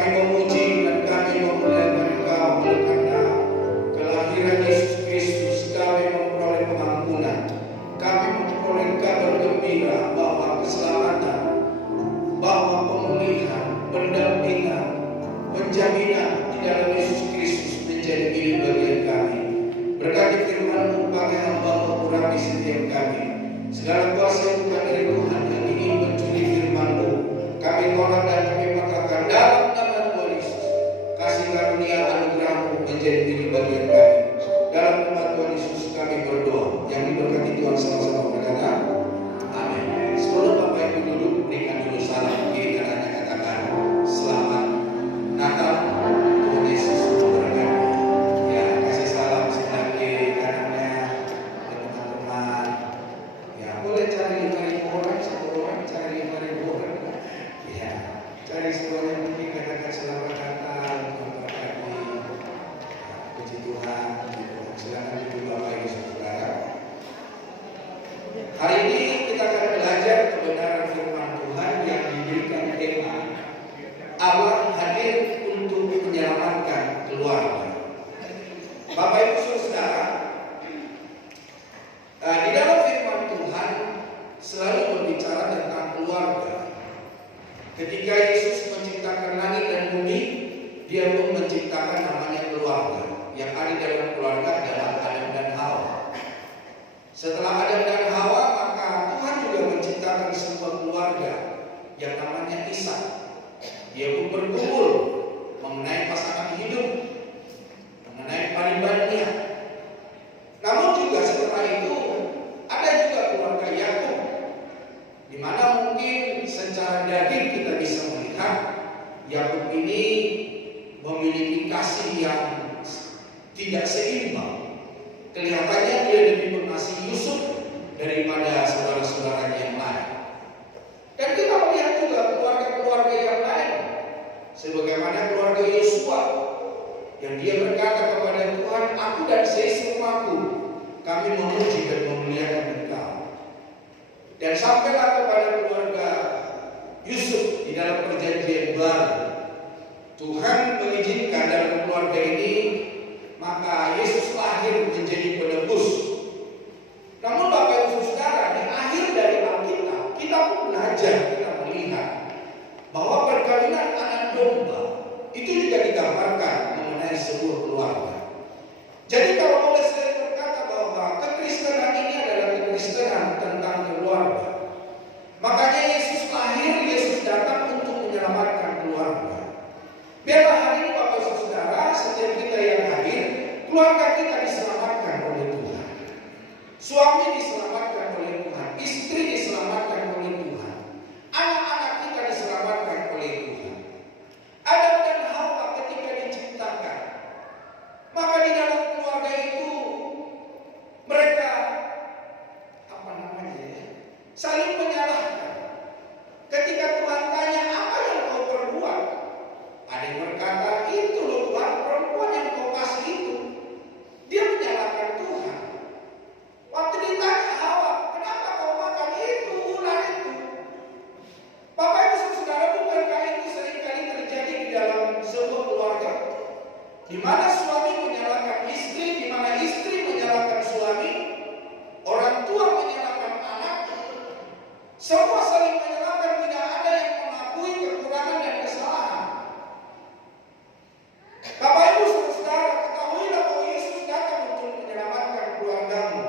Kami memuji dan kami memuliakan Engkau oleh karena kelahiran Yesus Kristus kami memperoleh pengampunan, kami memperoleh kabar gembira bahwa keselamatan, bahwa pemulihan, pendampingan, penjaminan di dalam Yesus Kristus menjadi milik bagian kami. Berkati firman-Mu, pakai hamba-Mu, urapi setiap kami. Segala kuasa yang bukan dari Tuhan yang ingin mencuri firman-Mu, kami tolak dan kami mengatakan dalam nama Tuhan Yesus. Kasih karunia anugerah-Mu menjadi milik bagian kami. Dalam nama Tuhan Yesus kami berdoa. Yang diberkati Tuhan sama-sama berkata, amin. Sebelum Bapak Ibu duduk, berikan dulu salam kiri kanannya, katakan selamat Natal, Tuhan Yesus memberkati. Ya, kasih salam sebelah kiri kanannya ke teman-teman. Ya, boleh cari 5.000 orang, satu orang cari 5.000 orang. Ya, cari semuanya mungkin katakan selamat Natal, Tuhan berkati. Puji Tuhan, puji Tuhan. Silakan duduk Bapak Ibu Saudara. Hari ini kita akan belajar kebenaran firman Tuhan yang diberikan tema Allah hadir untuk menyelamatkan keluarga. Bapak Ibu Saudara, di dalam firman Tuhan selalu berbicara tentang keluarga. Ketika Yesus menciptakan langit dan bumi, Dia pun menciptakan namanya keluarga. Yang ada dalam keluarga adalah Adam dan Hawa. Setelah Adam dan Hawa, maka Tuhan juga menciptakan sebuah keluarga yang namanya Ishak. Dia pun berkumpul mengenai pasangan hidup, mengenai paribannya. Namun juga setelah itu ada juga keluarga Yakub, di mana mungkin secara daging kita bisa melihat Yakub ini memiliki kasih yang tidak seimbang. Kelihatannya dia lebih mengasihi Yusuf daripada saudara-saudaranya yang lain. Dan kita melihat juga keluarga-keluarga yang lain, sebagaimana keluarga Yosua yang dia berkata kepada Tuhan, aku dan sesamaku kami memuji dan memuliakan Engkau. Dan sampailah kepada keluarga Yusuf di dalam perjanjian baru. Tuhan mengizinkan dalam keluarga ini maka Yesus lahir menjadi penebus. Namun Bapak Ibu Saudara, di akhir dari Alkitab kita pun belajar, kita melihat bahwa perkawinan anak domba itu juga digambarkan mengenai sebuah keluarga. Jadi kalau boleh saya berkata bahwa kekristenan ini adalah kekristenan tentang keluarga. Makanya Yesus lahir, Yesus datang untuk menyelamatkan keluarga. Biarlah hari ini Bapak Ibu Saudara, setiap kita yang hadir, keluarga kita diselamatkan oleh Tuhan. Suami diselamatkan oleh Tuhan, istri diselamatkan oleh Tuhan, anak-anak kita diselamatkan oleh Tuhan. Adam dan Hawa ketika diciptakan, maka di dalam keluarga itu mereka saling menyalahkan. Ketika Tuhan tanya, apa yang kau perbuat? Ada yang berkata, itu loh Tuhan, perempuan yang kau kasih itu. Dia menyalahkan Tuhan. Waktu ditanya Hawa, kenapa kau makan itu, ular itu? Bapak Ibu Saudara, bukankah itu seringkali terjadi di dalam sebuah keluarga, di mana suami menyalahkan istri, di mana istri menyalahkan suami, orang tua menyalahkan anak, semua saling menyalahkan, tidak ada yang mengakui kekurangan dan kesalahan. Bapak Ibu Saudara, ketahuilah bahwa Yesus datang untuk menyelamatkan keluargamu.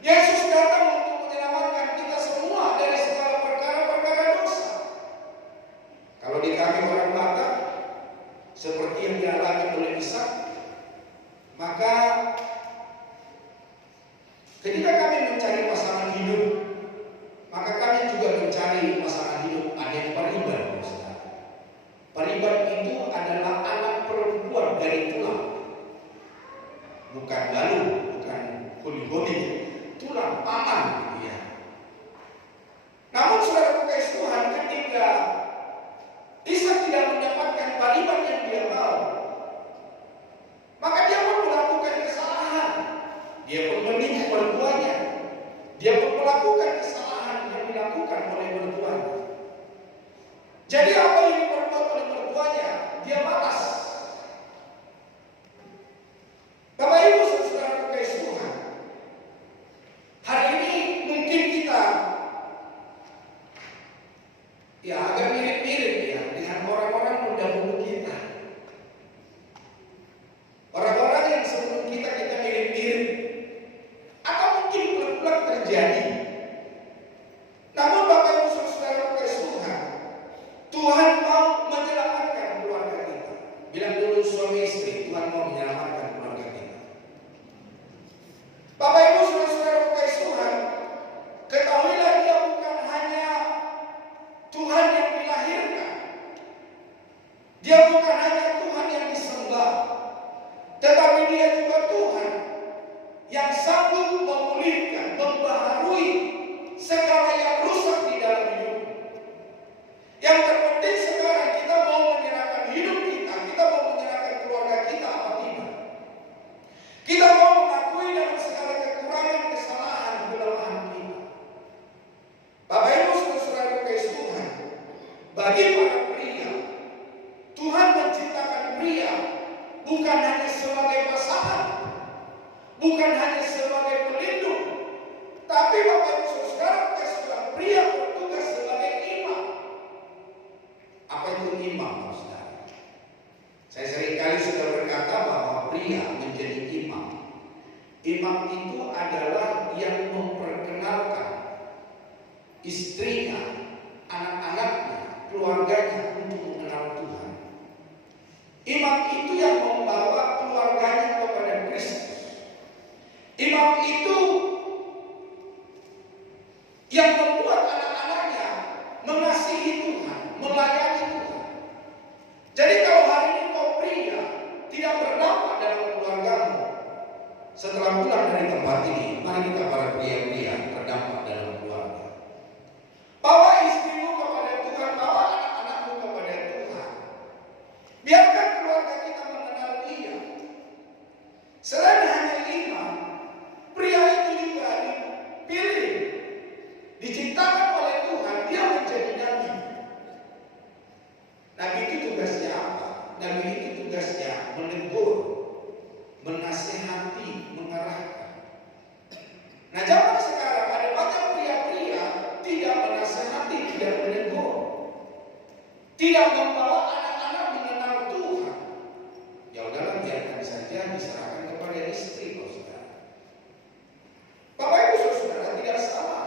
Yesus datang untuk menyelamatkan kita semua dari segala perkara-perkara dosa. Kalau di kami orang Batak, seperti yang dialami oleh Ishak, maka ketika kami mencari pasangan hidup, maka kami juga mencari pasangan hidup ada yang pariban. Pariban itu adalah anak perempuan dari tulang, bukan galuh, bukan holi-holi, tulang paman, ya. Namun saudara kasih Tuhan, ketika Ishak tidak mendapatkan pariban yang dia mau, maka dia pun melakukan kesalahan. Dia pun menipu mertuanya. Dia pun melakukan kesalahan yang dilakukan oleh mertuanya. Jadi apa yang diperbuat oleh mertuanya Ya agak mirip-mirip ya dengan orang-orang pendahulu kita. Orang-orang yang sebelum kita mirip-mirip. Atau mungkin plek-plek terjadi. Namun Bapak Ibu Saudara kasih Tuhan, Tuhan mau menyelamatkan keluarga kita. Bilang dulu suami istri, Tuhan mau menyelamatkan keluarga kita. Bapak Ibu Saudara kasih Tuhan, ketahuilah dia bukan hanya Tuhan yang dilahirkan. Dia bukan hanya Tuhan yang disembah, tetapi dia juga Tuhan yang sanggup memulihkan, membaharui segala yang rusak di dalam hidup. Yang terpenting sekarang kita mau menyerahkan hidup kita mau menyerahkan keluarga kita apa tidak. Kita mau mengakui dalam segala kekurangan, kesalahan, kelemahan kita. Bapak Ibu Saudara kasih Tuhan, bagi para pria, Tuhan menciptakan pria bukan hanya sebagai pasangan, bukan hanya sebagai pelindung, tapi Bapak Ibu Saudara kasih Tuhan, pria bertugas sebagai imam. Apa itu imam, saudara? Saya seringkali sudah berkata bahwa pria menjadi imam. Imam itu adalah yang memperkenalkan istrinya, anak-anaknya, keluarganya untuk mengenal Tuhan. Imam itu yang membawa keluarganya kepada Kristus. Imam itu yang membuat anak-anaknya mengasihi Tuhan, melayani Tuhan. Jadi kalau hari ini kau pria tidak berdampak dalam keluargamu, setelah pulang dari tempat ini, mari kita para pria-pria berdampak dalam keluarga. Bawa istrimu kepada Tuhan, bawa anak-anakmu kepada Tuhan. Biarkan keluarga kita mengenal Dia. Selain hanya imam, pria itu juga dipilih, diciptakan oleh Tuhan, dia menjadi nabi. Nabi itu tugasnya apa? Nabi itu tugasnya menegur, menasihati, mengarahkan. Nah, zaman sekarang ada banyak pria-pria tidak menasihati, tidak menegur, tidak membawa anak-anak mengenal Tuhan. Ya udahlah, biarkan saja, diserahkan kepada istri, saudara. Bapak Ibu Saudara, tidak salah.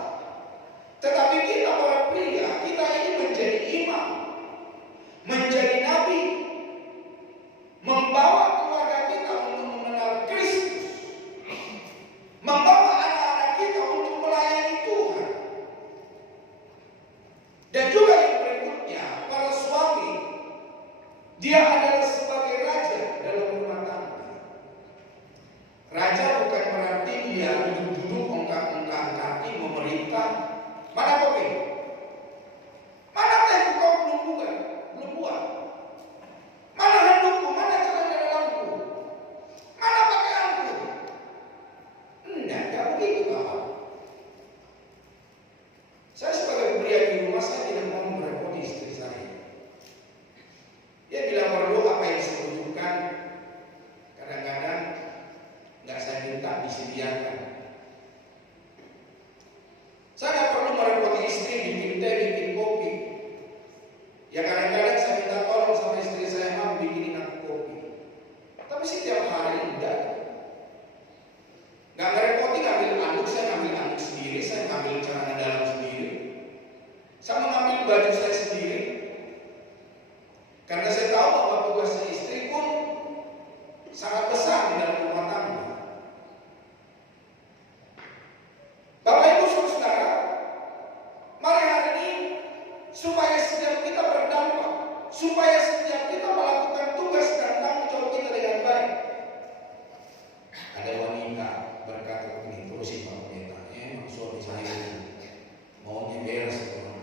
Tetapi kita para pria, kita ini menjadi imam, menjadi nabi, membawa keluarga kita untuk mengenal Kristus, membawa anak-anak kita untuk melayani Tuhan. Dan juga yang berikutnya, para suami, dia adalah sebagai raja dalam rumah tangga. Raja bukan berarti dia duduk-duduk ongkang-ongkang kaki memerintah. Mana kopi? Mana teh kau belum buat? Mana handukku? Mana celana dalamku? Mana pakaianku? Enggak begitu Bapak. Saya sebagai pria di rumah, saya tidak mau merepoti istri saya. Ya bila perlu apa yang saya butuhkan, kadang-kadang nggak saya minta, disediakan. Saya nggak perlu merepoti istri bikin teh, bikin kopi. Ya kadang-kadang saya minta tolong sama istri saya, mau bikinin aku kopi. Tapi setiap hari enggak. Nggak ngerepoti, ngambil anduk, saya ngambil anduk sendiri, saya ngambil celana dalam sendiri, saya mengambil baju saya sendiri. Karena saya tahu bahwa tugasnya istri pun sangat besar di dalam rumah tangga. Bapak Ibu Saudara, mari hari ini supaya setiap kita berdampak, supaya setiap kita melakukan tugas dan tanggung jawab kita dengan baik. Ada wanita berkata begini, terusin Pak Pendeta, emang suami saya maunya beres semua.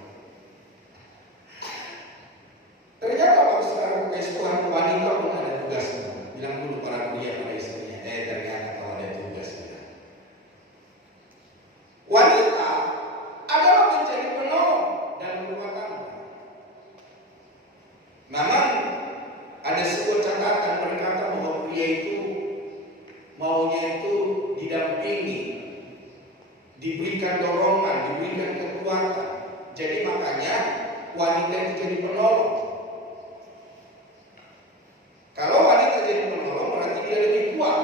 Ternyata kalau sekarang kasih Tuhan, wanita pun ada tugasnya. Bilang dulu para pria pada istrinya, ternyata kalau ada tugasnya. Wanita adalah menjadi penolong dalam rumah tangga. Memang ada sebuah catatan berkata bahwa pria itu maunya itu didampingi, diberikan dorongan, diberikan kekuatan. Jadi makanya wanita itu jadi penolong. Kalau wanita jadi penolong berarti dia lebih kuat.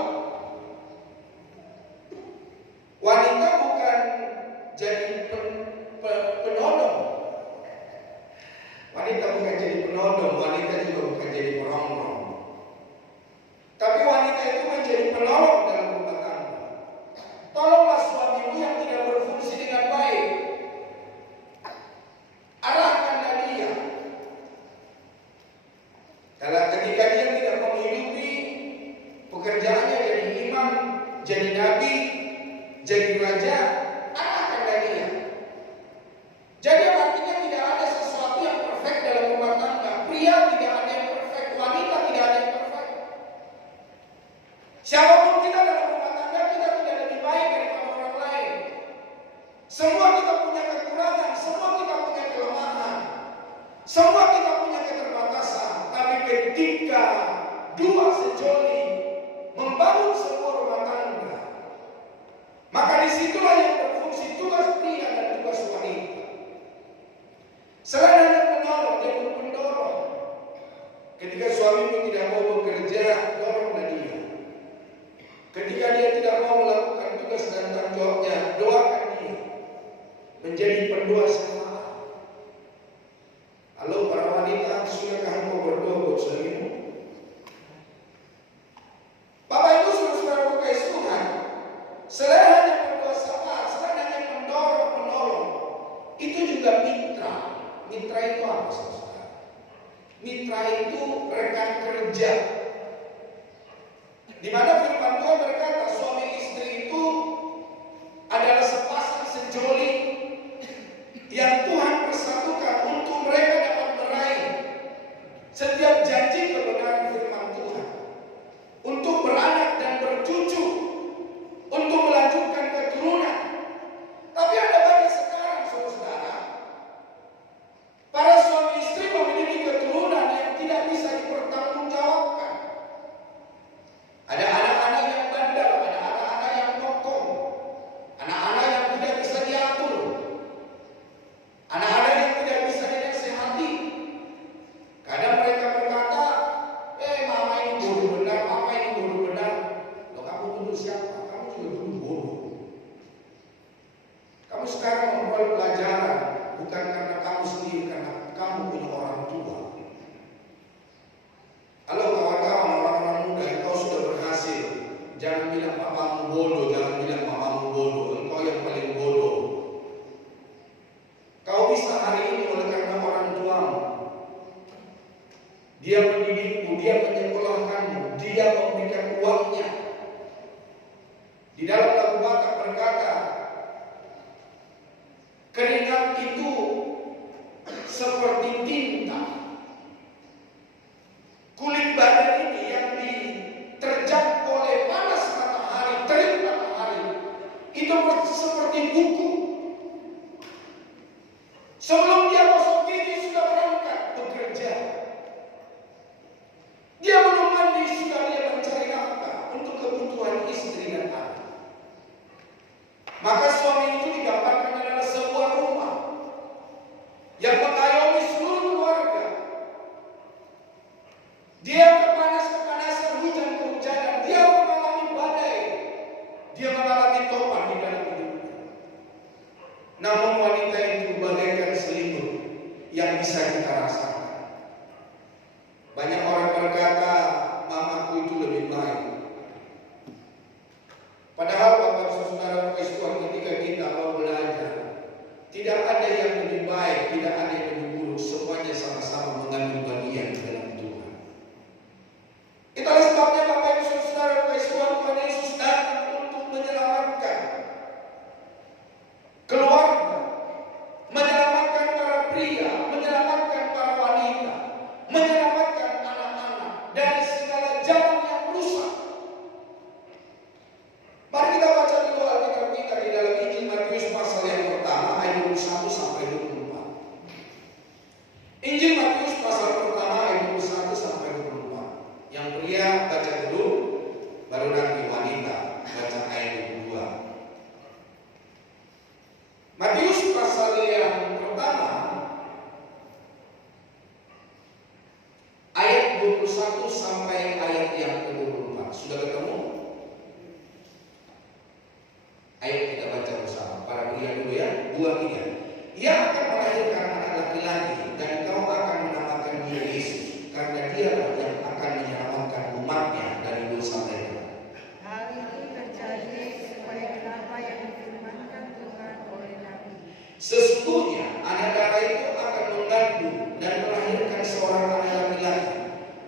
Wanita bukan jadi penolong. Wanita bukan jadi penodong, wanita juga bukan jadi perongrong. Tapi wanita itu menjadi penolong dalam rumah tangga. Tolonglah suamimu yang tidak berfungsi dengan baik. Arahkanlah dia. Kalau ketika dia tidak menghidupi pekerjaannya jadi imam, jadi nabi, jadi raja, arahkanlah dia. Jadi artinya tidak ada sesuatu yang perfect dalam rumah tangga. Pria tidak ada yang perfect, wanita tidak ada yang perfect. Siapapun kita dalam rumah tangga, kita tidak lebih baik daripada orang lain. Semua kita punya kekurangan, semua kita punya kelemahan, semua kita punya keterbatasan. Tapi ketika dua sejoli membangun sebuah rumah tangga, maka disitulah yang berfungsi tugas pria dan tugas wanita. Selain hanya menolong, dia pun mendorong. Ketika suamimu tidak mau bekerja, doronglah dia. Ketika dia tidak mau melakukan tugas dan tanggung jawabnya, doakan dia. Menjadi pendua semangat. Halo para wanita, sudahkah engkau berdoa buat suamimu? Bapak Ibu saudara kasih Tuhan, selain hanya berdoa semangat, selain hanya mendorong, menolong, itu juga mitra. Mitra itu apa saudara? Mitra itu rekan kerja. Di mana firman Tuhan berkata suami istri itu adalah sepasang sejoli yang Tuhan persatukan untuk mereka dapat meraih setiap janji kebenaran firman Tuhan, untuk beranak dan bercucu, untuk melanjutkan keturunan. Tapi ada banyak sekarang saudara, para suami istri memiliki keturunan yang tidak bisa dipertanggungjawabkan. Ada anak-anak yang bandel, ada anak-anak yang kokong, anak-anak yang tidak bisa diatur, anak-anak yang tidak bisa dinasihati. Kadang mereka berkata, mama ini bodoh benar, papa ini bodoh benar. Loh, kamu tuduh siapa? Kamu juga tuduh bodoh. Kamu sekarang memperoleh pelajaran bukan karena kamu sendiri, karena kamu punya orang tua. Halo kawan-kawan, orang-orang muda, engkau sudah berhasil. Jangan bilang papamu bodoh, jangan bilang mamamu bodoh. Engkau yang paling bodoh. Kau bisa hari ini oleh karena orang tuamu. Dia mendidikmu, dia menyekolahkanmu, dia memberikan uangnya. Di dalam lagu Batak berkata, keringat itu seperti tinta. Kulit badan ini yang diterjang oleh panas matahari, terik matahari, itu seperti buku. Sebelum dia masuk gigi sudah berangkat bekerja. Dia belum mandi sudah dia mencari nafkah untuk kebutuhan istri dan anak. Maka suami itu digambarkan adalah sebuah rumah yang mengayomi seluruh keluarga. Dia kepanasan, hujan kehujanan, dia mengalami badai, dia mengalami topan di dalam hidupnya. Namun wanita itu bagaikan selimut yang bisa kita rasakan. Banyak orang berkata, mamaku itu lebih baik. Padahal Bapak Saudara kasih Tuhan, ketika kita mau belajar, tidak ada yang lebih baik, tidak ada yang lebih buruk, semuanya sama-sama mengambil bagian dalam Tuhan. Itulah sebabnya Bapak Ibu Saudara kasih Tuhan Yesus datang untuk menyelamatkan keluarga, menyelamatkan para pria, menyelamatkan para wanita, menyelamatkan anak-anak dari segala jalan yang rusak. Mari kita baca dulu Alkitab kita di dalam Injil Matius pasal yang pertama ayat 21 sampai 24. Injil Matius pasal pertama ayat 21 sampai 24. Yang pria baca dulu, baru nanti wanita baca ayat 22. Matius pasal yang pertama 21 sampai ayat yang ke-24. Sudah ketemu? Ayo kita baca bersama. Para pria dulu ya. 2, 3. Ia akan melahirkan anak laki-laki dan kau akan menamakan dia Yesus, karena dialah yang akan menyelamatkan umatnya dari dosa mereka. Hal ini terjadi supaya apa yang difirmankan Tuhan oleh Nabi. Sesungguhnya anak darah itu akan mengandung dan melahirkan seorang anak laki-laki,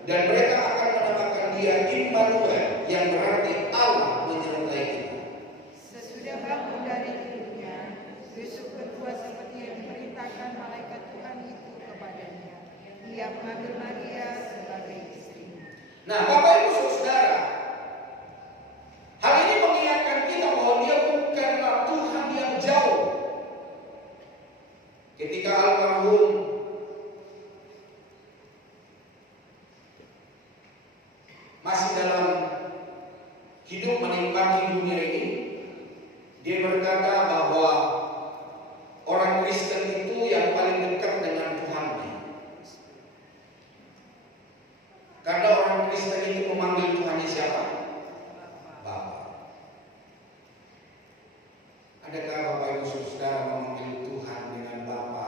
dan mereka akan menamakan dia Immanuel, yang berarti Allah menyertai kita. Sesudah bangun dari tidurnya, Yusuf berbuat seperti yang diperintahkan malaikat Tuhan itu kepadanya. Ia mengambil Maria sebagai istrinya. Nah, Bapak Ibu Saudara, hal ini mengingatkan kita bahwa dia bukanlah Tuhan yang jauh. Ketika almarhum masih dalam hidup menikmati dunia ini, dia berkata bahwa orang Kristen itu yang paling dekat dengan Tuhannya. Karena orang Kristen itu memanggil Tuhannya siapa? Bapa. Adakah Bapak Ibu Saudara memanggil Tuhan dengan Bapa?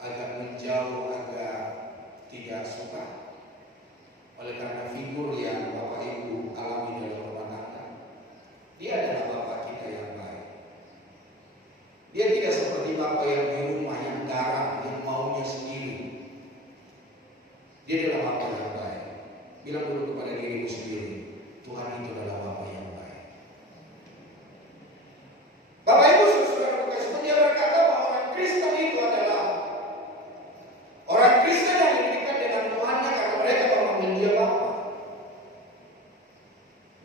Agak menjauh, agak tidak suka. Oleh karena figur yang Bapak Ibu alami dalam rumah tangga. Dia adalah Bapa kita yang baik. Dia tidak seperti Bapa yang di rumah yang garang, yang maunya sendiri. Dia adalah Bapa yang baik. Bilang dulu kepada dirimu sendiri, Tuhan itu adalah Bapa yang baik. Bapak Ibu Saudara Kasih, dia berkata bahwa orang Kristen itu adalah orang Kristen yang diberikan dengan Tuhannya karena mereka memanggil dia Bapa.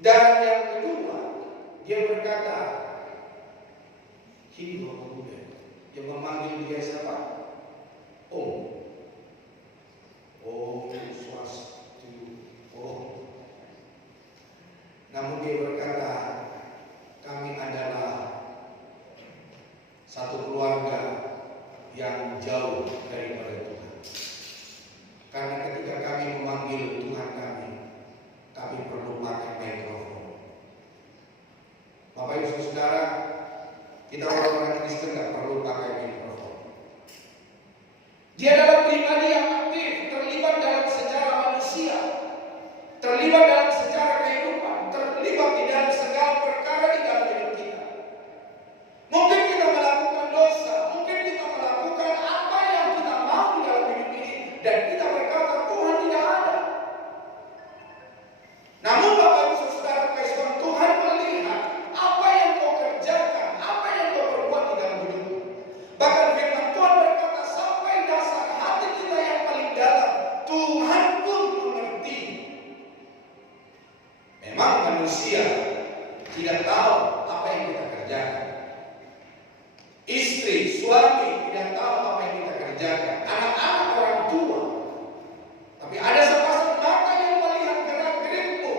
Dan yang kedua, dia berkata, Hindu atau Buddha, yang memanggil dia siapa? Om. Om Swastu. Om. Namun dia berkata, kami adalah satu keluarga yang jauh daripada Tuhan. Karena ketika kami memanggil Tuhan kami perlu pakai mikrofon. Bapak Ibu Saudara, kita orang-orang Kristen tidak perlu pakai mikrofon. Dia adalah pribadi yang aktif, terlibat dalam sejarah manusia, terlibat dalam sejarah kehidupan, terlibat di dalam segala perkara di dalam hidup kita. Mungkin kita melakukan dosa, mungkin kita melakukan apa yang kita mau di dalam hidup ini, dan kita berkata Tuhan tidak ada. Namun Bapak Ibu Saudara Tuhan melihat apa yang kau kerjakan, apa yang kau perbuat di dalam hidupmu. Bahkan firman Tuhan berkata sampai dasar hati kita yang paling dalam, Tuhan pun mengerti. Memang manusia tidak tahu apa yang kita kerjakan. Istri, suami tidak tahu apa yang kita kerjakan. Anak-anak, orang tua. Tapi ada sepasang mata yang melihat gerak-gerikmu.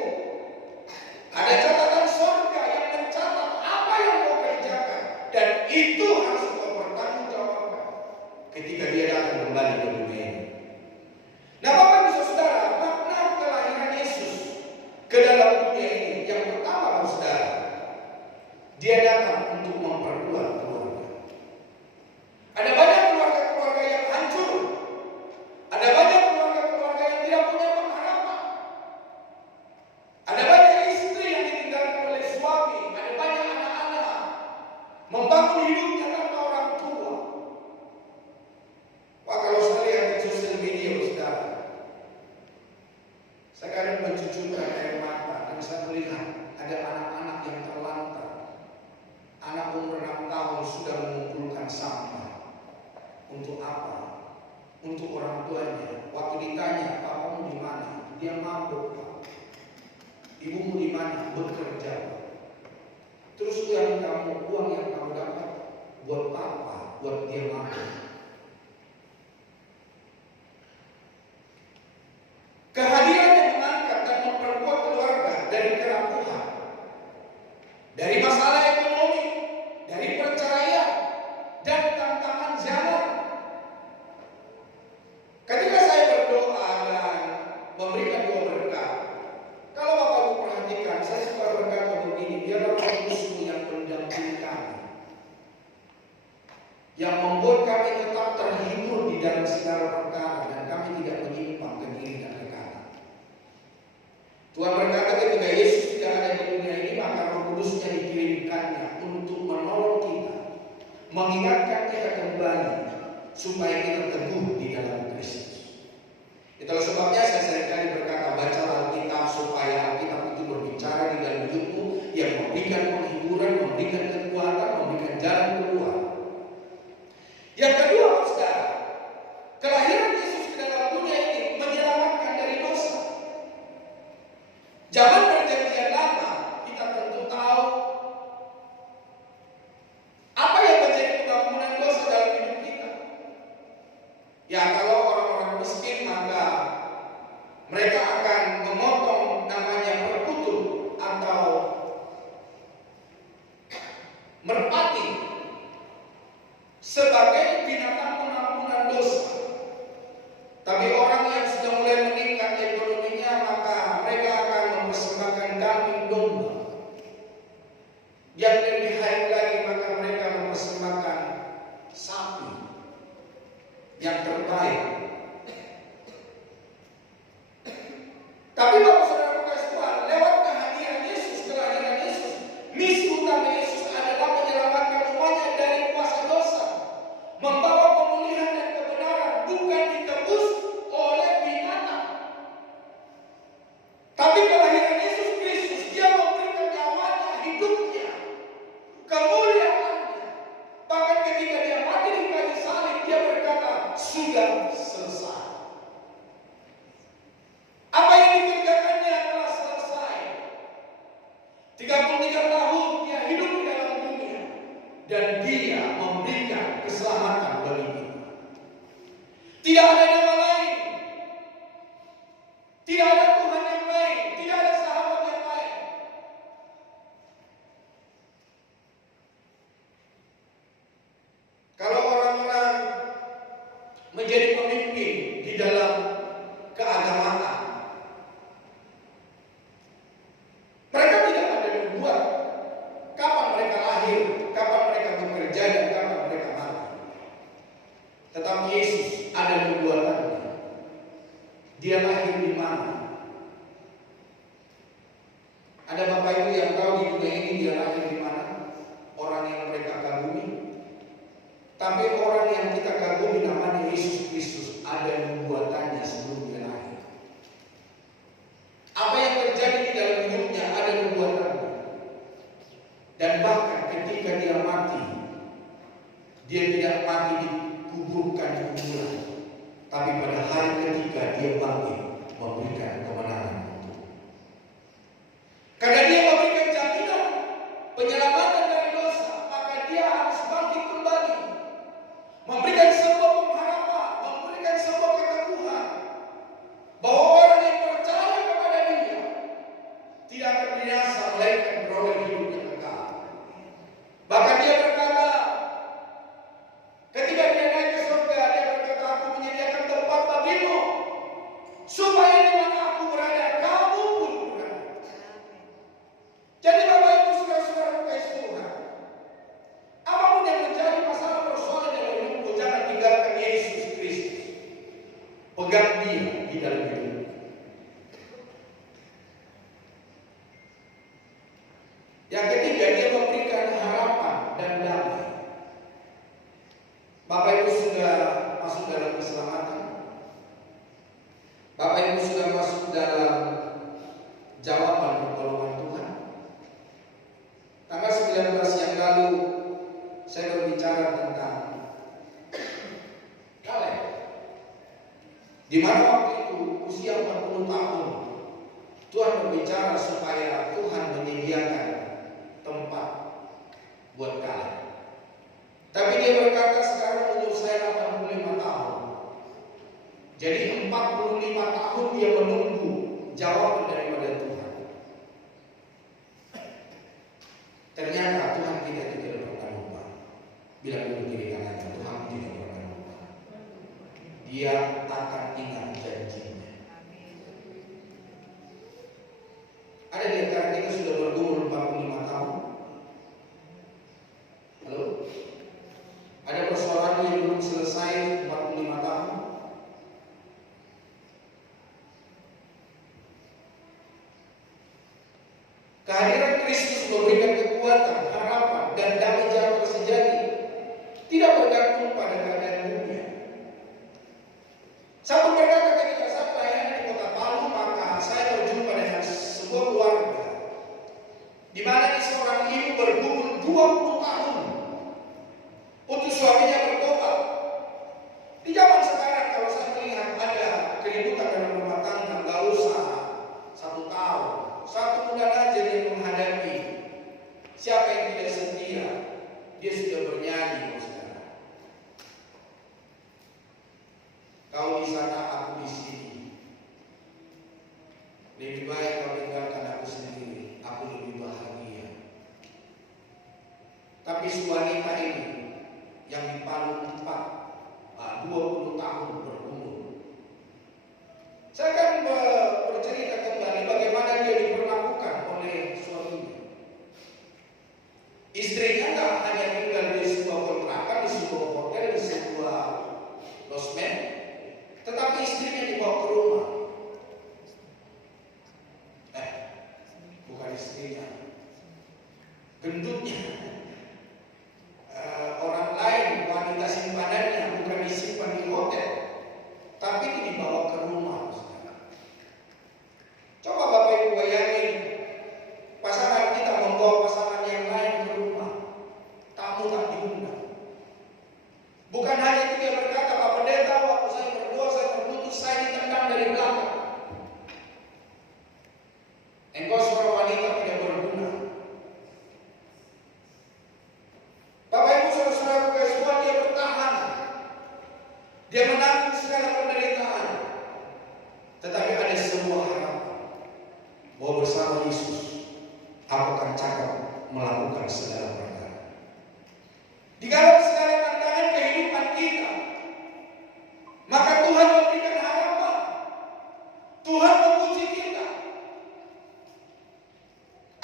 Ada catatan surga yang mencatat apa yang kau kerjakan. Dan itu harus kau bertanggungjawabkan ketika dia datang kembali ke dunia ini. Nah Bapak Ibu Saudara, makna kelahiran Yesus ke dalam dunia ini, yang pertama Saudara, dia datang untuk memperkuat keluarga. Ada banyak keluarga-keluarga yang hancur. Ada banyak keluarga-keluarga yang tidak punya pengharapan. Ada banyak istri yang ditinggalkan oleh suami. Ada banyak anak-anak membangun hidupnya tanpa orang tua. Wah, kalau saya lihat di sosial media, Saudara, saya kadang mencucurkan air mata dan saya melihat ada anak-anak yang terlantar. Anak umur 6 tahun sudah mengumpulkan sampah. Untuk apa? Untuk orang tuanya. Waktu ditanya, papamu di mana? Dia mabuk, Pak. Ibumu di mana? Bekerja, Pak. Terus uang yang kamu dapat buat apa? Buat dia mabuk. Kehadiran yang mengangkat dan memperkuat keluarga dari kerampuhan, dari masalah ekonomi, dari perceraian, dan tantangan zaman. Ketika saya berdoa membuat kami tetap terhibur di dalam segala perkara dan kami tidak menyimpang ke kiri dan ke kanan. Tuhan berkata ketika Yesus tidak ada di dunia ini, maka Roh Kudus-Nya dikirimkannya untuk menolong kita, mengingatkan kita kembali supaya kita teguh di dalam Kristus. Itulah sebabnya saya seringkali berkata, bacalah Alkitab supaya Alkitab itu berbicara di dalam hidupmu, yang memberikan penghiburan, memberikan kekuatan, memberikan jalan keluar. Yang kedua, saudara, kelahiran Yesus ke dalam dunia ini menyelamatkan dari dosa. Zaman perjanjian lama, kita tentu tahu apa yang menjadi pengampunan dosa dalam hidup kita. Ya, kalau orang-orang miskin, maka mereka akan memotong namanya perkutut atau merpati sebagai binatang pengampunan dosa. Tapi orang yang sudah mulai meningkat ekonominya, maka mereka akan mempersembahkan kambing domba. Yang lebih baik lagi, maka mereka mempersembahkan sapi yang terbaik. Tapi Bapak Saudara kasih Tuhan, lewat kehadiran Yesus, kelahiran Yesus, misi utama Yesus adalah menyelamatkan umatnya dari kuasa dosa, membawa pemulihan dan kebenaran, bukan ditebus oleh binatang. Tapi kelahiran Yesus Kristus, Dia memberikan nyawanya, hidupnya, kemuliaannya. Bahkan ketika Dia mati di kayu salib, Dia berkata, sudah selesai. Apa yang dikerjakannya telah selesai. 33 tahun Dia hidup di dalam dunia, dan Dia memberikan keselamatan bagi kita. Tidak ada nama lain, tidak ada Tuhan yang lain, tidak ada sahabat yang lain. Kalau orang-orang menjadi pemimpin di dalam keagamaan, mereka tidak ada membuat kapan mereka lahir, kapan mereka bekerja, dan kapan mereka mati. Tetapi Yesus ada nubuatannya. Dia lahir di mana? Ada Bapak Ibu yang tahu di dunia ini Dia lahir di mana? Orang yang mereka kagumi. Tapi orang yang kita kagumi namanya Yesus Kristus, ada nubuatannya sebelum Dia lahir. Apa yang terjadi di dalam hidupnya ada nubuatannya. Dan bahkan ketika Dia mati, Dia tidak mati dikuburkan di kuburan, tapi pada hari ketiga Dia bangkit memberikan kemenangan untuk. Karena Dia memberikan jaminan penyelamatan dari dosa, maka Dia harus bangkit kembali, memberikan sebuah pengharapan, memberikan sebuah keteguhan bahwa orang yang percaya kepada Dia tidak akan binasa, melainkan beroleh hidup yang kekal. Bahkan Dia berkata, ketika Dia naik ke surga, Dia berkata, aku menyediakan tempat bagimu, supaya di mana aku berada, kamu pun berada. Jadi Bapak Ibu saudara-saudara kasih Tuhan, apapun yang menjadi masalah persoalan dalam hidupmu, jangan tinggalkan Yesus Kristus. Pegang Dia di dalam hidup. Yang ketiga, Dia memberikan harapan dan damai. Bapak Ibu sudah masuk dalam keselamatan. Bapak Ibu sudah masuk dalam jawaban pertolongan Tuhan. Tanggal 19 yang lalu saya berbicara tentang Kaleb, di mana waktu itu usia 40 tahun Tuhan berbicara supaya Tuhan menyediakan tempat buat Kaleb. Tapi dia berkata, sekarang umur saya 85 tahun. Jadi 45 tahun dia menunggu jawaban daripada Tuhan. Ternyata Tuhan kita itu tidak pernah lupa. Bilang dulu kiri kanannya, Tuhan tidak pernah lupa. Dia akan ingat janjinya. Ada di antara kita sudah berumur 45 tahun. Halo? Ada persoalan umurnya belum selesai 45 tahun. Kehadiran Kristus memberikan kekuatan, harapan, dan damai yang terjadi. Tidak bergantung pada keadaan dunia. Saya berkata ketika saya pelayanan di kota Palu, maka saya berjumpa dengan sebuah keluarga di mana seorang ibu bergumul 20 tahun untuk suaminya bertobat. Di zaman sekarang kalau saya melihat ada keributan dalam rumah tangga, nggak usah 1 tahun, 1 bulan aja dia menghadapi. Siapa yang tidak setia, dia sudah bernyanyi. Kau di sana, aku di sini. Lebih baik kau tinggalkan aku sendiri, aku lebih bahagia. Tapi si wanita ini yang di Palu 20 tahun berumur. Saya akan bercerita kembali bagaimana dia diperlakukan oleh suaminya. Istrinya nggak hanya tinggal di sebuah kontrakan, di sebuah hotel, di sebuah losmen, tetapi istrinya dibawa ke rumah. Bukan istrinya, gendutnya. Orang lain, wanita simpanannya bukan disimpan di hotel, tapi dibawa ke rumah. Coba Bapak Ibu bayangin, pasangan kita membawa pasangan yang lain ke rumah, tamu tak diundang. Bukan hanya itu dia berkata, Pak Pendeta, waktu saya berdoa, saya berlutut, saya ditendang dari belakang. Engkau seorang wanita tidak berguna. Bapak Ibu saudara-saudara kesukaan, dia bertahan. Dia menanggung segala penderitaan. Tetapi ada sebuah harapan bahwa bersama Yesus aku akan cakap melakukan segala perkara. Di dalam segala tantangan kehidupan kita, maka Tuhan memberikan harapan. Tuhan memuji kita.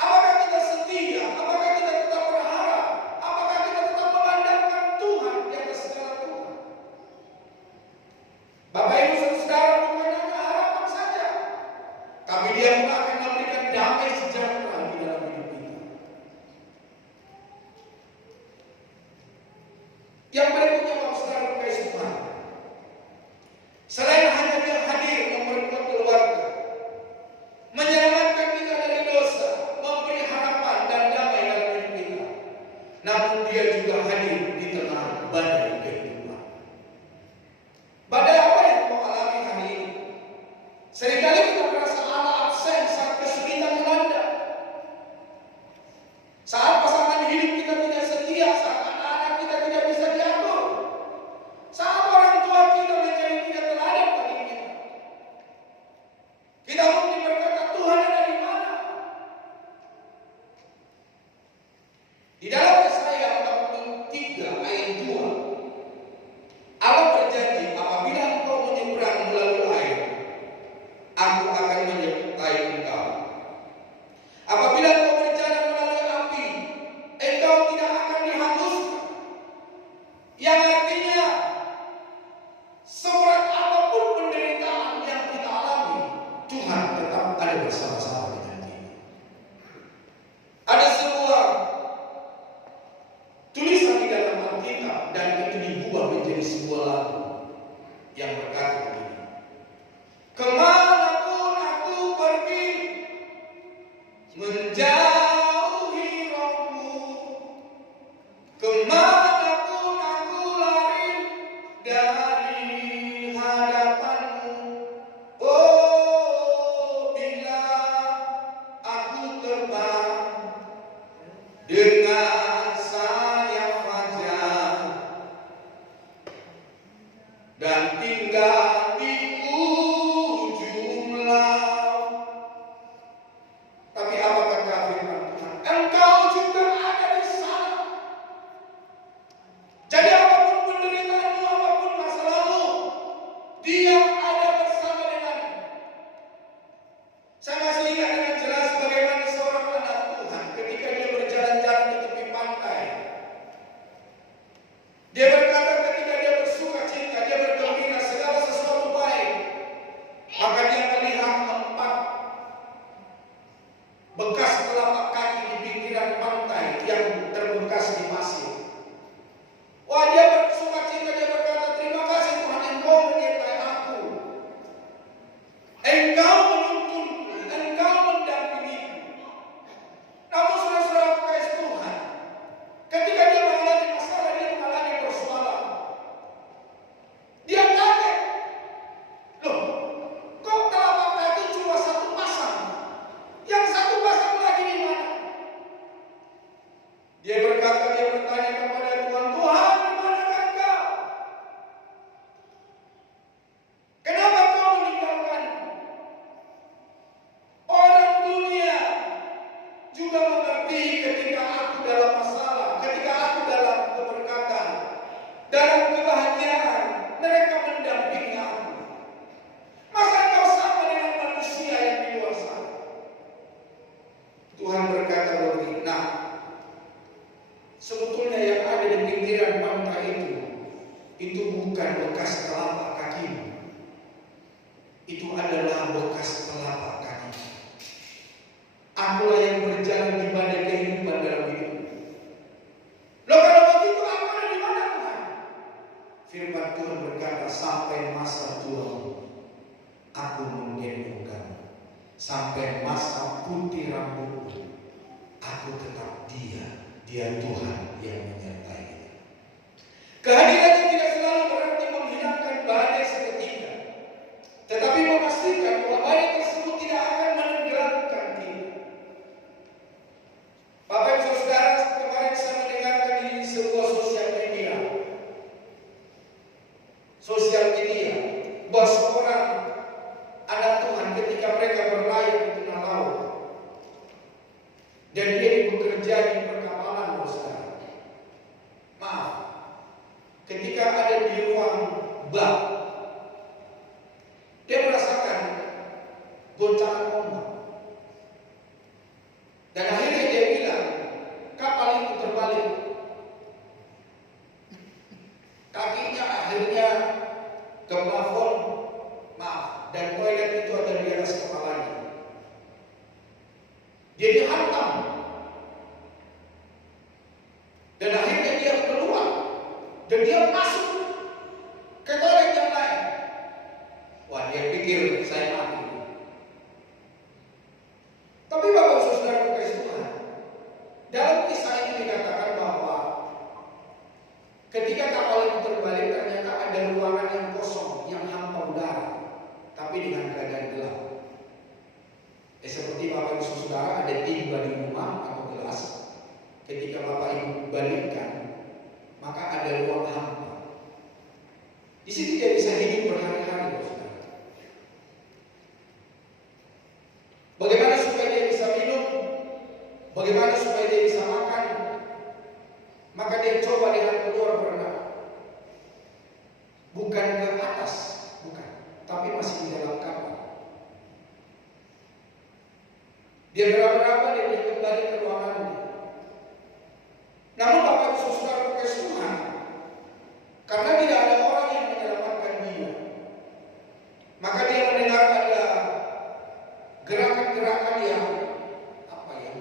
Apakah kita setia? Apakah kita tetap berharap? Apakah kita tetap mengandalkan Tuhan di atas segala Tuhan? Bapak Ibu saudara, bukan hanya harapan saja, tapi Dia pun akan memberikan damai sejahtera di dalam hidup kita. Yang berikutnya, Bapak Saudara kasih Tuhan, selain hanya Dia hadir memperkuat keluarga, menyelamatkan kita dari dosa, memberi harapan dan damai dalam hidup kita, namun Dia juga hadir di tengah badai kehidupan. Badai apa yang kau alami hari ini? Seringkali kita merasa Allah absen saat kesulitan melanda, saat pasangan hidup kita tidak setia, saat anak-anak kita tidak bisa diatur, saat orang tua kita menjadi tidak teladan bagi kita. Kita mungkin berkata, Tuhan ada di mana? Di dalam Yesaya 43 ayat 2, Allah berjanji, apabila engkau menyeberang melalui air, aku akan menyertai engkau. Apabila engkau berjalan melalui api, engkau tidak akan dihanguskan. Yang artinya, seberat apapun penderitaan yang kita alami, Tuhan tetap ada bersama-sama dengan kita. Ada sebuah tulisan di dalam Alkitab dan itu dibuat menjadi sebuah lagu yang berkata begini: kemanapun aku pergi, menjauhi rohmu, kemanapun aku lari dari hadapanmu. Oh, bila aku terbang dengan sayap fajar dan tinggal di ujung laut. Tapi apa kata firman Tuhan? Engkau juga ada di sana. Jadi apapun penderitaanmu, apapun masalahmu, Dia ada bersama denganmu. Saya masih ingat dengan jelas bagaimana seorang anak Tuhan ketika dia berjalan-jalan di tepi pantai. Dia berkata ketika dia bukan bekas telapak kakimu, itu adalah bekas telapak kaki. Akulah yang berjalan di badai kehidupan dalam hidupmu. Loh, kalau begitu aku ada di mana, Tuhan? Firman Tuhan berkata, sampai masa tuamu aku menggendong kamu. Sampai masa putih rambutmu aku tetap dia Tuhan yang menyertai kita. Kehadirannya tidak selalu berarti menghilangkan badai seketika, tetapi memastikan bahwa badai tersebut tidak akan menenggelamkan kita. Bapak Ibu Saudara, kemarin saya mendengarkan di sebuah sosial media bahwa seorang anak Tuhan ketika mereka berlayar di tengah laut dan dia bekerja di perkapalan, Saudara. Maaf, ketika ada di ruang bak, dia merasakan goncangan ombak. Dan akhirnya dia bilang, kapal itu terbalik. Kakinya akhirnya ke plafon, dan toilet itu ada di atas kepalanya. Dia dihantam. Dan akhirnya dia keluar. Dan dia masuk ke toilet yang lain. Wah, dia pikir saya mati. Tapi Bapak Saudara kasih Tuhan, dalam kisah ini dikatakan bahwa ketika kapal itu terbalik, ternyata ada ruangan yang kosong, yang hampa udara, tapi dengan keadaan gelap. Seperti Bapak Ibu Saudara ada timba di rumah atau gelas, ketika Bapak Ibu balikkan, maka ada ruang hampa. Di sini dia bisa hidup berhari-hari, Saudara. Bagaimana supaya dia bisa minum? Bagaimana supaya dia bisa makan? Maka dia coba dengan keluar berenang. Bukan ke atas, bukan, tapi masih di dalam kapal. Dia berapa-berapa dia kembali ke ruangannya. Namun Bapak Ibu Saudara kasih Tuhan, karena tidak ada orang yang menyelamatkan dia, maka dia mendengar ada gerakan-gerakan yang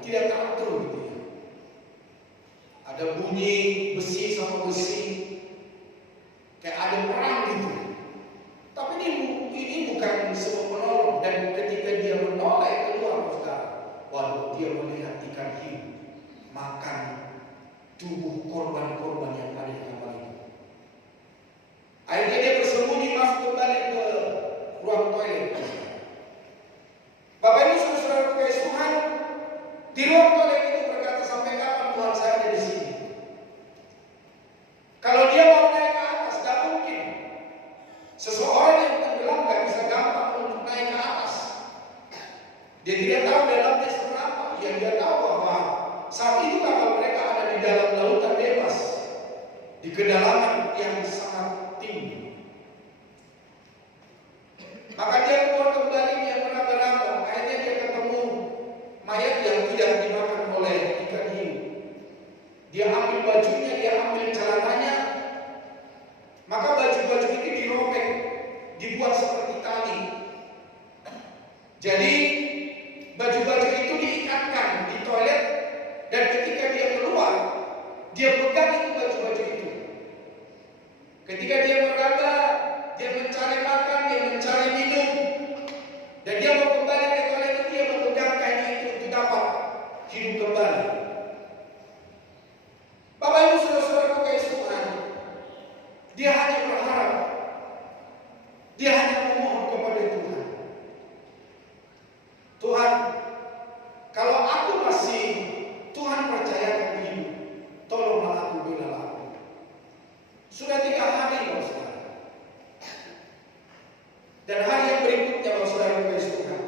tidak teratur gitu ya. Ada bunyi besi sama besi, kayak ada perang gitu. Tapi ini bukan sebuah penolong. Dan ketika dia menoleh keluar, Saudara, waduh, dia melihat ikan hiu makan tubuh korban-korban yang ada di kapal itu. Akhirnya dia bersembunyi masuk kembali ke ruang toilet. Bapak Ibu Saudara kasih Tuhan, di ruang toilet itu berkata, sampai kapan Tuhan saya ada di sini? Kalau dia mau naik ke atas, tidak mungkin. Seseorang yang tenggelam tidak bisa gampang untuk naik ke atas. Dia tidak tahu dalamnya seberapa. Yang dia tahu bahwa saat itu kapal mereka ada di dalam lautan bebas, di kedalaman yang sangat tinggi. Maka dia keluar kembali, dia meraba-raba. Akhirnya dia ketemu mayat yang tidak dimakan oleh ikan hiu. Dia ambil bajunya, dia ambil celananya. Maka baju-baju ini dirobek, dibuat seperti tali. Jadi baju-baju itu diikatkan di toilet, dan ketika dia keluar, dia pegang itu baju-baju itu. Ketika dia meraba, dia mencari makan, dia mencari minum, dan dia mau kembali ke toilet itu, dia memegang kain itu untuk dapat hidup kembali. Bapak Ibu Saudara kasih Tuhan, dia hanya berharap, dia hanya memohon kepada Tuhan. Tuhan, kalau aku masih Tuhan percayakan hidup, tolonglah aku, bela aku. Sudah 3 hari, Bapak Saudara. Dan hari yang berikutnya, Bapak Saudara kasih Tuhan,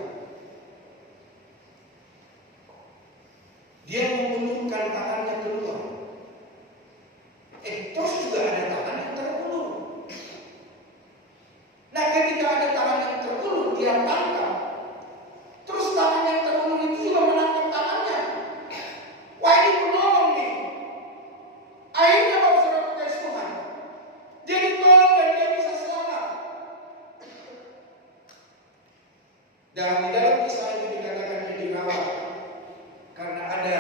dia mengulurkan tangannya keluar. Terus juga ada tangan yang terulur. Nah, ketika ada tangan yang terulur, dia tangkap. Terus tangan yang terulur itu juga menangkap tangannya. Wah, ini penolong nih. Akhirnya Bapak Saudara kasih Tuhan, dia ditolong dan Dan di dalam kisah ini dikatakan dia dirawat karena ada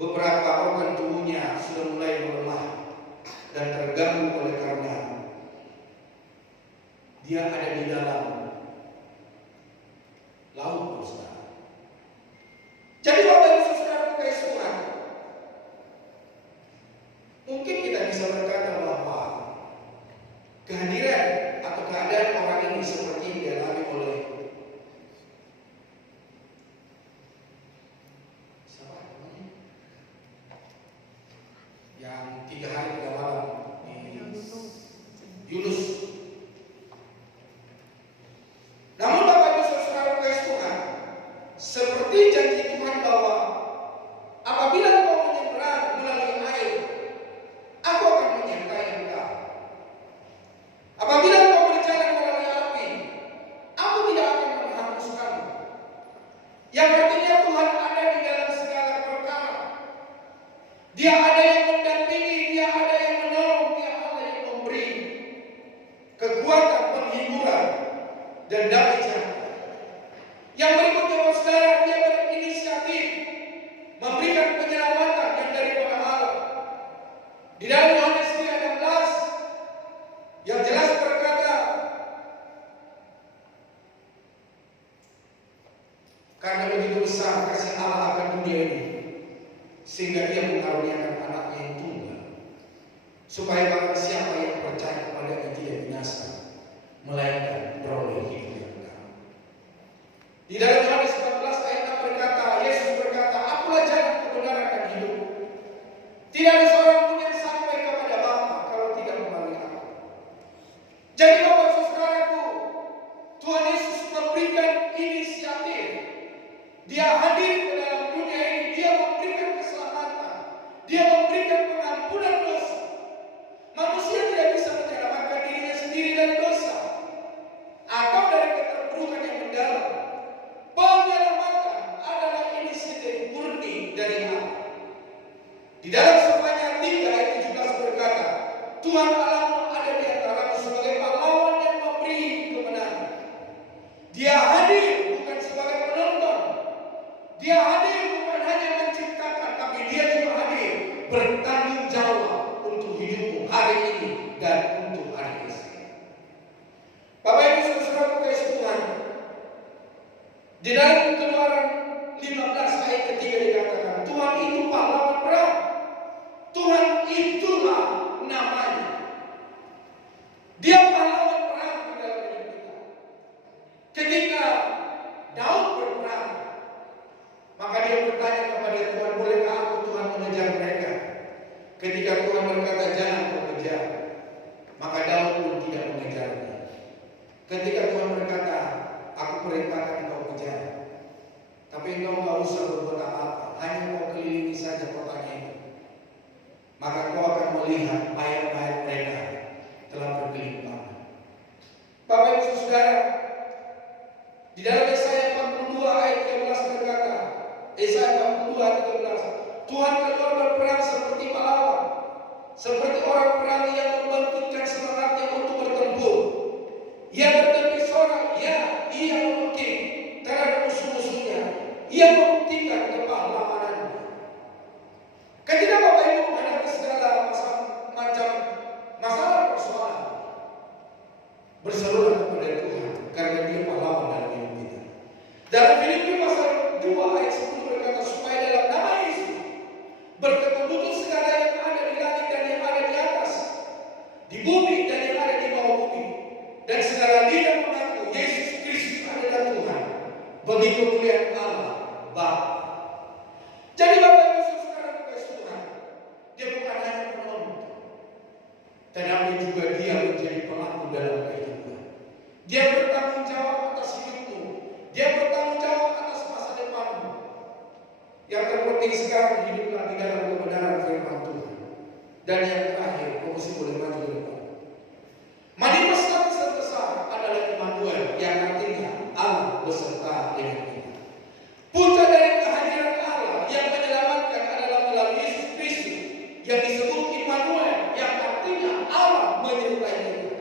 beberapa organ tubuhnya sudah mulai melemah dan terganggu oleh karena dia ada di dalam laut besar. Jadi Bapak Ibu Saudara kasih Tuhan, mungkin kita bisa berkata bahwa kehadiran atau keadaan orang ini seperti yang dialami oleh siapa namanya? Yang 3 hari 3 malam di Yunus. Namun Bapak Ibu Saudara kasih Tuhan, seperti janji Tuhan bahwa apabila engkau menyeberang melalui air, aku akan menyertai engkau. Apabila engkau berjalan melalui api, aku tidak akan menghanguskanmu. Yang artinya Tuhan ada di dalam segala perkara. Dia ada yang mendampingi, dia ada yang menolong, dia ada yang memberi kekuatan, penghiburan, dan damai sejahtera. Yang berikutnya saudara, dia berinisiatif memberikan penyelamatan yang daripada Allah. Di dalam Yohanes 3:16 yang jelas berkata, karena begitu besar kasih Allah akan dunia ini, sehingga Dia mengaruniakan anaknya yang tunggal, supaya barang siapa yang percaya kepadanya tidak binasa, melainkan beroleh hidup yang kekal. Di dalam Yohanes 14 ayat 6 berkata, Yesus berkata, akulah jalan, kebenaran dan hidup. Tidak ada seorang pun yang sampai kepada Bapa kalau tidak melalui aku. Jadi Bapak Saudaraku, Tuhan Yesus memberikan inisiatif. Dia hadir ke dalam dunia ini, dia memberikan keselamatan, dia memberikan pengampunan dosa. Manusia tidak bisa menyelamatkan dirinya sendiri dari dosa atau dari keterpurukan yang mendalam. Penyelamatan adalah inisiatif murni dari Allah. Di dalam Sefanya 3 ayat 17 berkata, Tuhan Allahmu ada di antaramu sebagai pahlawan yang memberi kemenangan. Dia hadir bukan sebagai penonton. Dia hadir bukan hanya menciptakan, tapi dia juga hadir bertanggung jawab untuk hidupmu hari ini dan untuk hari esok. Bapak Ibu Saudara kasih Tuhan, di dalam Keluaran 15 ayat ketiga dikatakan, Tuhan itu pahlawan perang. Tuhan itulah namanya. Dia pahlawan perang di dalam hidup kita. Ketika Daud berperang, maka dia bertanya kepada Tuhan, bolehkah aku Tuhan mengejar mereka? Ketika Tuhan berkata jangan kau kejar, maka Daud pun tidak mengejarnya. Ketika Tuhan berkata, aku perintahkan kau kejar, tapi engkau tidak usah berbuat apa-apa, hanya kau kelilingi saja kotanya itu, maka kau akan melihat mayat-mayat mereka telah berkelimpahan. Bapak Ibu Saudara, di dalam Yesaya 42 ayat 13 berkata, Yesaya 42 ayat 13, Tuhan keluar berperang seperti pahlawan, seperti orang perang yang membangkitkan semangatnya untuk bertempur. Ia berterpisah, ia membukti terhadap musuh-musuhnya. Ia membuktikan kepahlawanannya. Ketika Bapak Ibu menghadapi segala macam masalah persoalan, berserulah kepada Tuhan karena Dia pahlawan dalam hidup kita. Dalam Filipi pasal 2 ayat 10 berkata, supaya dalam nama Yesus bertekuk lutut segala yang ada di langit dan yang ada di atas, di bumi dan yang ada di bawah bumi, dan segala lidah mengaku Yesus Kristus adalah Tuhan, bagi kemuliaan Allah Bapa. Jadi Bapak Ibu Saudara kasih Tuhan, Dia bukan hanya penonton, tetapi juga Dia menjadi pelaku dalam kehidupan. Dia bertanggung jawab atas hidupmu, Dia bertanggung jawab atas masa depanmu. Yang terpenting sekarang hiduplah di dalam kebenaran firman Tuhan. Dan yang terakhir, kau mesti boleh maju ke depan. Manifestasi terbesar adalah Immanuel, yang artinya Allah beserta dengan kita. Puncak dari kehadiran Allah yang menyelamatkan adalah melalui Yesus Kristus, yang disebut Immanuel, yang artinya Allah menyertai kita.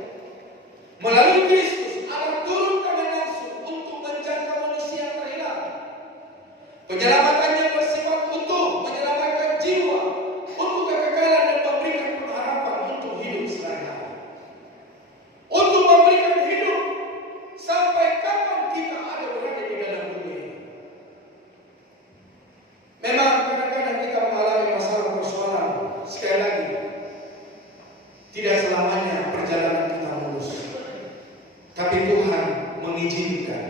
Melalui Kristus Allah turun tangan langsung tidak selamanya perjalanan kita mulus. Tapi Tuhan mengizinkan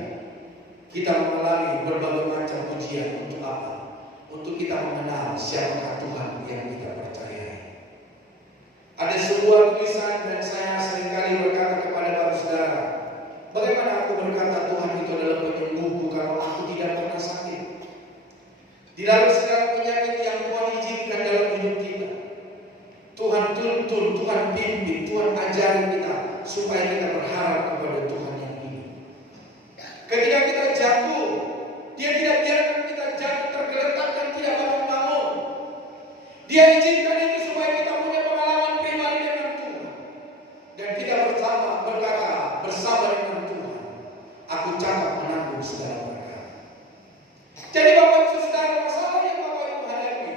kita mengalami berbagai macam ujian. Untuk apa? Untuk kita mengenal siapakah Tuhan yang kita percayai. Ada sebuah tulisan dan saya seringkali berkata kepada para saudara, bagaimana aku berkata Tuhan itu adalah penyembuhku kalau aku tidak pernah sakit? Di dalam segala penyakit yang Tuhan izinkan dalam hidup kita, Tuhan tuntun, Tuhan pimpin, Tuhan ajari kita supaya kita berharap kepada Tuhan yang hidup. Ketika kita jatuh, Dia tidak biarkan kita jatuh tergeletak dan tidak bangun-bangun. Dia izinkan itu supaya kita punya pengalaman pribadi dengan Tuhan. Dan kita berkata bersama dengan Tuhan, aku cakap menanggung segala perkara. Jadi Bapak Ibu Saudara, masalah yang Bapak Ibu hadapi,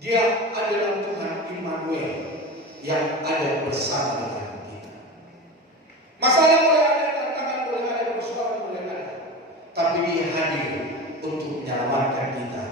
Dia adalah Tuhan Immanuel yang ada bersama dengan kita. Masalah boleh ada, tantangan boleh ada, persoalan boleh ada, tapi Dia hadir untuk menyelamatkan kita